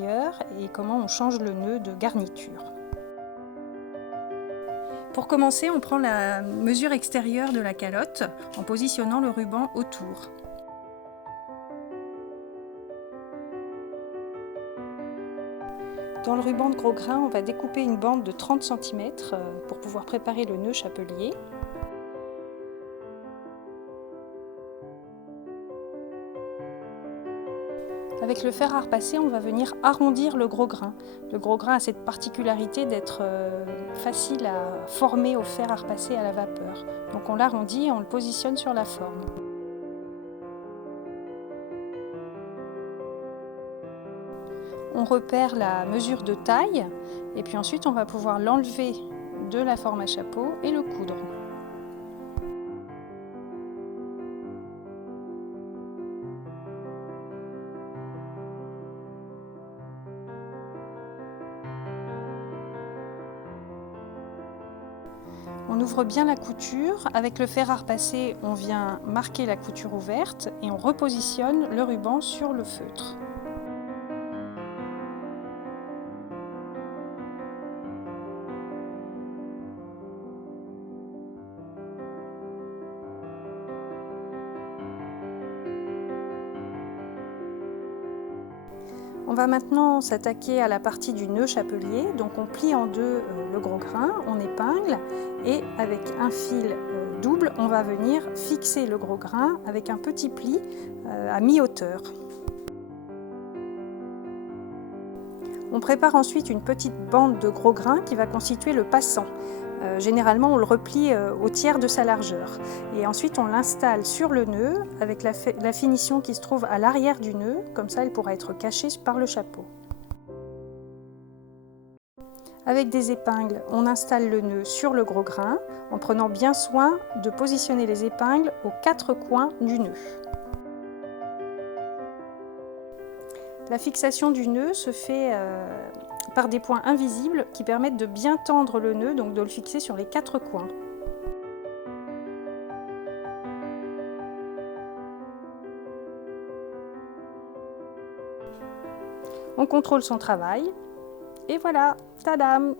et comment on change le nœud de garniture. Pour commencer, on prend la mesure extérieure de la calotte en positionnant le ruban autour. Dans le ruban de gros grain, on va découper une bande de 30 cm pour pouvoir préparer le nœud chapelier. Avec le fer à repasser, on va venir arrondir le gros grain. Le gros grain a cette particularité d'être facile à former au fer à repasser à la vapeur. Donc on l'arrondit et on le positionne sur la forme. On repère la mesure de taille et puis ensuite on va pouvoir l'enlever de la forme à chapeau et le coudre. On ouvre bien la couture. Avec le fer à repasser, on vient marquer la couture ouverte et on repositionne le ruban sur le feutre. On va maintenant s'attaquer à la partie du nœud chapelier. Donc on plie en deux le gros grain, on épingle et avec un fil double, on va venir fixer le gros grain avec un petit pli à mi-hauteur. On prépare ensuite une petite bande de gros grain qui va constituer le passant. Généralement, on le replie au tiers de sa largeur. Et ensuite, on l'installe sur le nœud avec la finition qui se trouve à l'arrière du nœud. Comme ça, elle pourra être cachée par le chapeau. Avec des épingles, on installe le nœud sur le gros grain en prenant bien soin de positionner les épingles aux quatre coins du nœud. La fixation du nœud se fait par des points invisibles qui permettent de bien tendre le nœud, donc de le fixer sur les quatre coins. On contrôle son travail et voilà, tadam!